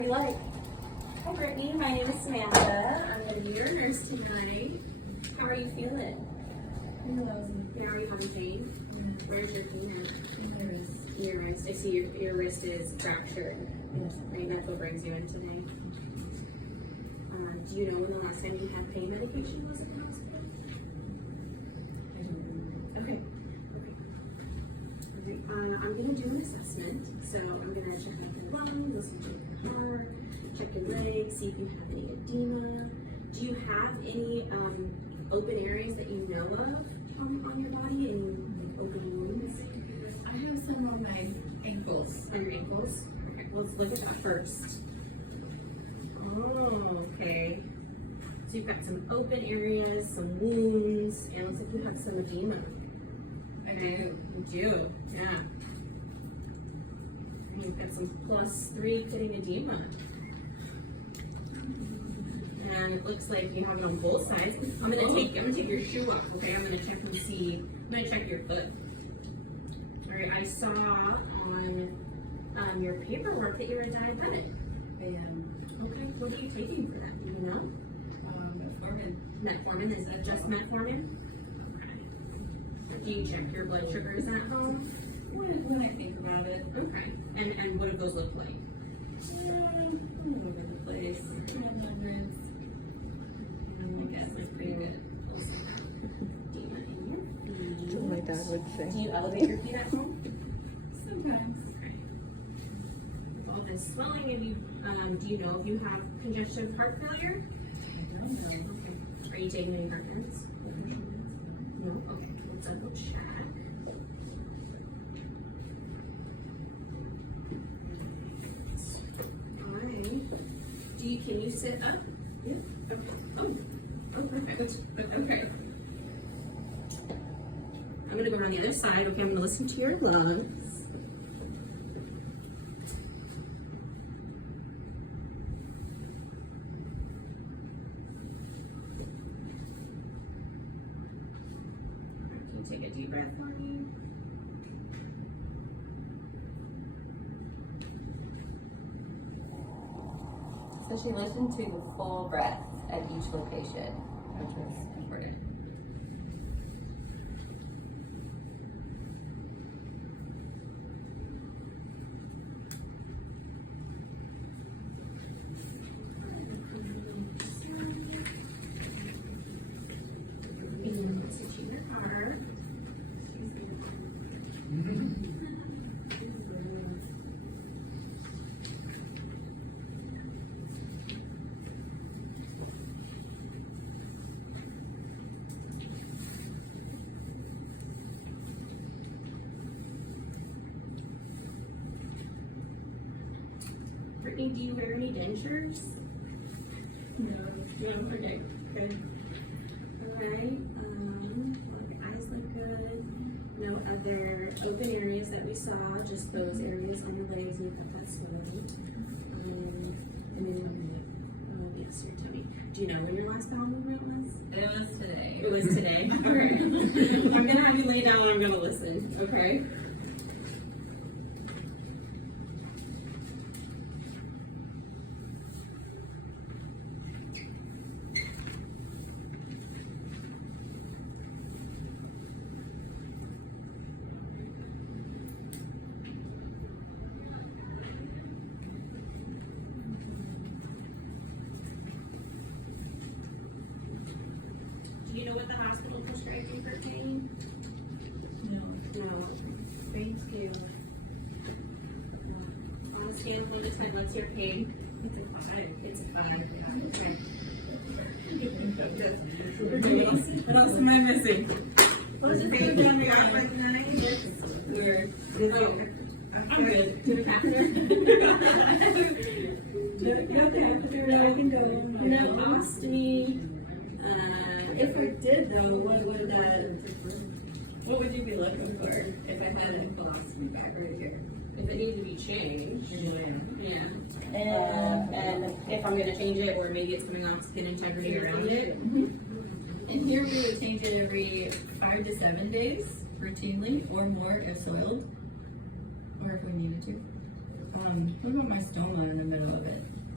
Like, hi Brittany, my name is Samantha. I'm going to be your nurse tonight. How are you feeling? Very having pain. Where's your pain at? Your wrist. I see your wrist is fractured. Yes. Right, that's what brings you in today. Do you know when the last time you had pain medication was in the hospital? Okay. I'm going to do an assessment. So I'm going to check out your lungs, listen to your heart, check your legs, see if you have any edema. Do you have any open areas that you know of on your body? Any open wounds? I have some on my ankles. On your ankles? Okay, well, let's look at that first. Oh, okay. So you've got some open areas, some wounds, and it looks like you have some edema. I do. You do, yeah. And you've got some +3 pitting edema. And it looks like you have it on both sides. I'm gonna take your shoe off, okay? I'm gonna check and see. I'm gonna check your foot. All right, I saw on your paperwork that you're a diabetic. I am. Okay, what are you taking for that? Do you know? Metformin. Metformin, is that just metformin? Okay. Do you check your blood sugars at home? When I think about it. Okay. And what do those look like? All over the place. Numbers. I guess it's pretty good. That's what my dad would say. Do you elevate your feet at home? Sometimes. Okay. With all this swelling, do you know if you have congestive heart failure? I don't know. Okay. Are you taking any vitamins? No? Okay. Let's double check. Can you sit up? Yeah. Okay. Oh, perfect. Okay. I'm going to go around the other side. Okay, I'm going to listen to your lungs. Can you take a deep breath for me? So she listened to the full breath at each location, which was important. Listen to your heart. Brittany, do you wear any dentures? No. No, okay, good. Okay, well, your eyes look good. No other open areas that we saw, just those areas on your legs, and you've got that swelling. And then, yes, your tummy. Do you know when your last bowel movement was? It was today. It was today. Okay. I'm gonna have you lay down and I'm gonna listen, okay? Do you know what the hospital prescribed you for pain? No. No. Pain scale. On a scale of 1 to 10, what's your pain? It's a 5. It's a 5. Yeah. What else am I missing? What's your pain on me out like 9? Weird. I'm good. Do a catheter? No catheter, I can go. No ostomy. If I did though, what would you be looking for if I had a colostomy bag right here? If it needed to be changed. Yeah. And if I'm going to change it, or maybe it's coming off skin integrity around it. And here we would change it every 5 to 7 days routinely, or more if soiled, or if we needed to. What about my stoma in the middle of it?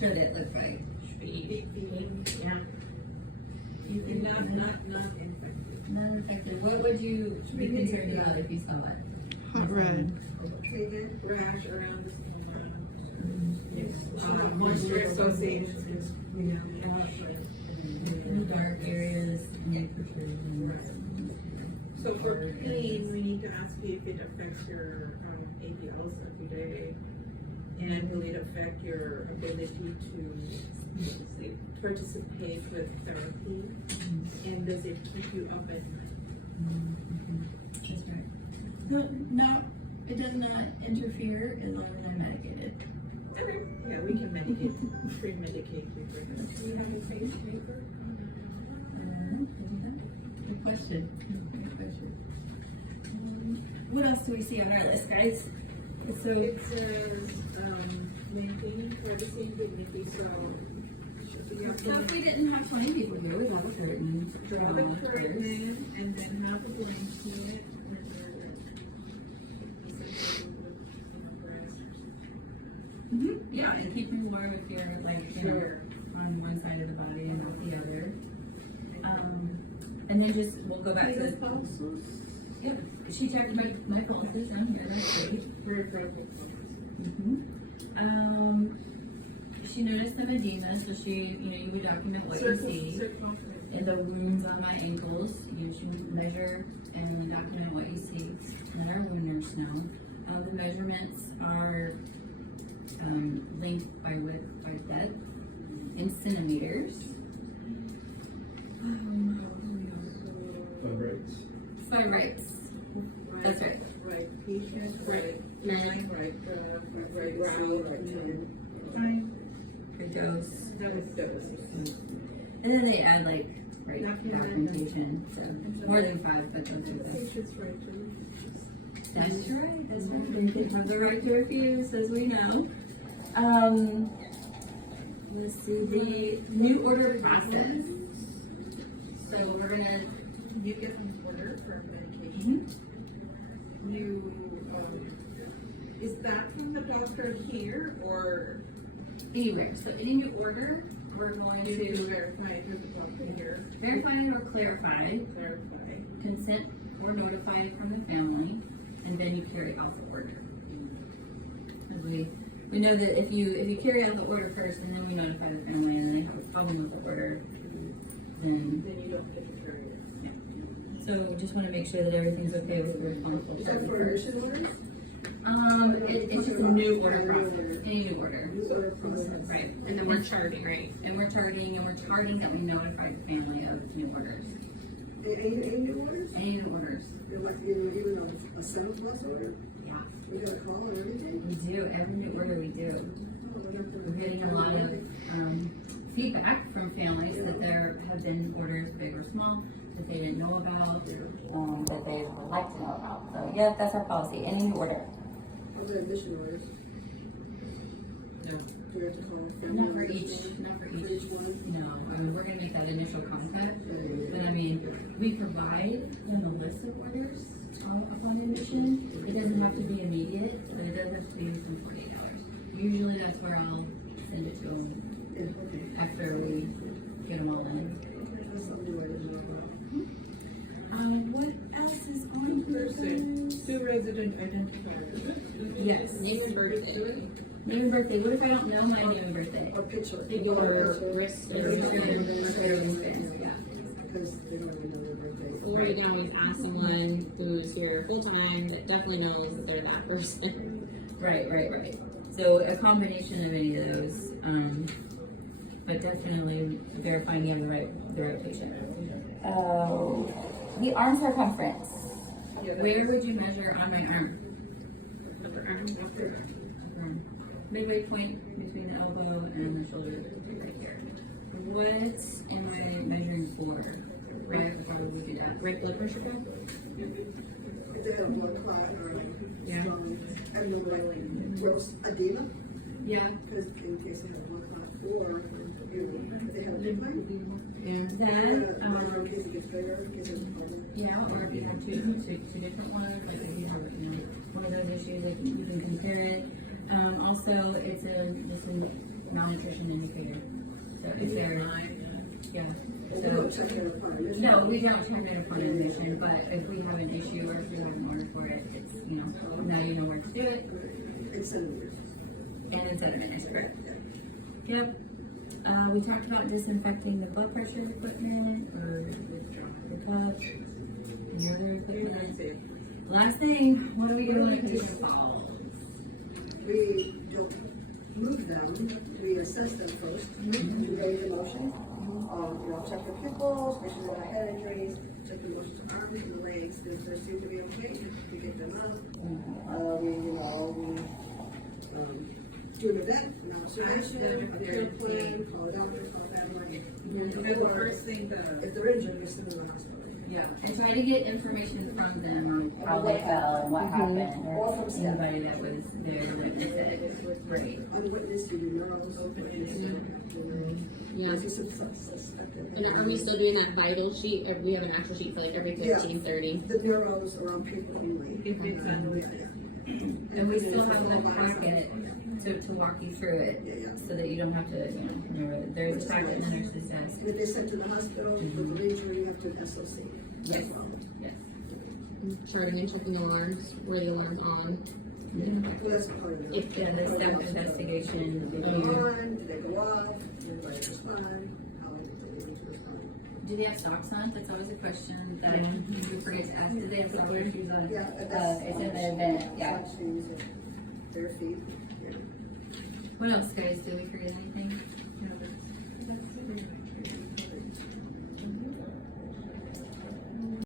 should it look like? Yeah. Not infected. Non-infected. What would you be concerned about if you saw it? Hot red. Rash around the skin. Moisture associations, Dark areas. So for pain, we need to ask you if it affects your ABLs every day, and will it affect your ability to participate with therapy, and does it keep you up at night? That's right. No, it does not interfere as long as I'm medicated. Yeah, we can pre-medicate you for this. Do you have a pacemaker? Good question. What else do we see on our list, guys? So It says, maintaining privacy and dignity, so. if we didn't have 20 people here, we'd have a curtain. Draw the curtain and then have a blanket. Yeah, and keep them warm if you're like, you know, on one side of the body and not the other. And then just, we'll go back to the pulses? Yep, she checked my pulses, I'm here, that's great. She noticed some edema, so she, you know, you would document what you see. And the wounds on my ankles, you should measure and document what you see. Let our wound nurse know. The measurements are length by width by depth in centimeters. Right. That's right. Right, patient, right, The dose. That was dose. And then they add like, right, documentation, so more than 5, but that's okay. Patient's right to That's right, that's right. They have the right to refuse, as we know. Let's see, the new order process. So we're gonna, You get an order for medication. You, is that from the doctor here, or anywhere, so any new order, we're going you need to to verify it with the doctor here? verify or clarify, Clarify. consent or notify from the family, and then you carry out the order. 'Cause we know that if you carry out the order first and then you notify the family and then they have a problem with the order, then Then you don't get to carry it. so we just want to make sure that everything's okay with the responsible Is that party for first. admission orders? It's just a new order process, any new order. New order process. Right. And then we're charting, right? And we're charting that we notify the family of new orders. Any new orders? Any new orders. Even a 7+ order? Yeah. We got a call and everything? We do, every new order we do. We're getting a lot of feedback from families that there have been orders, big or small, that they didn't know about. That they would like to know about. So yeah, that's our policy. Any new order. What about admission orders? No. Do you have to call? Not for each one? No, I mean, we're gonna make that initial contact, but I mean, we provide them a list of orders upon admission. It doesn't have to be immediate, but it does have to be within 48 hours. Usually that's where I'll send it to them after we get them all in. That's something I didn't know about. What else is on Person, 2 resident identifiers. Yes. Name and birthday. Name and birthday. What if I don't know my name and birthday? A picture. Maybe You want a your picture? wrist Because or they don't even know their birthday. Or right now he's asking someone who's here full time that definitely knows that they're that person. Right. So a combination of any of those, but definitely verifying you have the right patient. The arm circumference. Where would you measure on my arm? Upper arm. Midway point between the elbow and the shoulder, right here. What am I measuring for? Right, how would we do that? Right blood pressure go? If they have blood clot or Yeah. strong abnormal gross edema, Yeah. because in case they have blood clot, or if they have lymphoma, Yeah. Then, in case it gets bigger, in case there's a problem. yeah, or if you have two different ones, like if you have, you know, one of those issues, like you can compare it. Also, it's just a malnutrition indicator. So if they're, yeah. And we don't check in upon admission. No, we don't check it upon admission, but if we have an issue or if we have an order for it, it's, now you know where to do it, It's in and it's at a minute, correct? Yep. We talked about disinfecting the blood pressure equipment, or the cups, and the other equipment. Last thing, what are we doing with the falls? We don't move them, we assess them first. We raise the motion. Check the pupils, make sure they're not head injuries, check the motions to arms and the legs, if they seem to be okay, we get them out. We do an event, an observation, a care plan, call a doctor, call a family. If they're injured, we send them to the hospital. Yeah, and try to get information from them on How they fell and what happened. Or from staff. anybody that was there to witness it. Great. Unwitnessed, do we know, Yeah. Is this a suspected? And are we still doing that vital sheet? Or we have an actual sheet for like every 15:30. The neuros around people only. And we still have the packet to walk you through it, Yeah. so that you don't have to, there's a packet in the nurse's desk. And if they sent to the hospital with the injury, you have to SOC. Yes, yes. Charting and checking alarms. Were the alarms on? Well, that's part of it. If the staff investigation, Did if they you, go on? Did they go off? Did everybody respond? How long did they need to respond? do they have socks on? That's always a question that you forget to ask. Do they have socks or shoes on? Yeah, It's in the event, yeah. Socks, shoes, and bare feet. Yeah. What else, guys? Did we forget anything? No, that's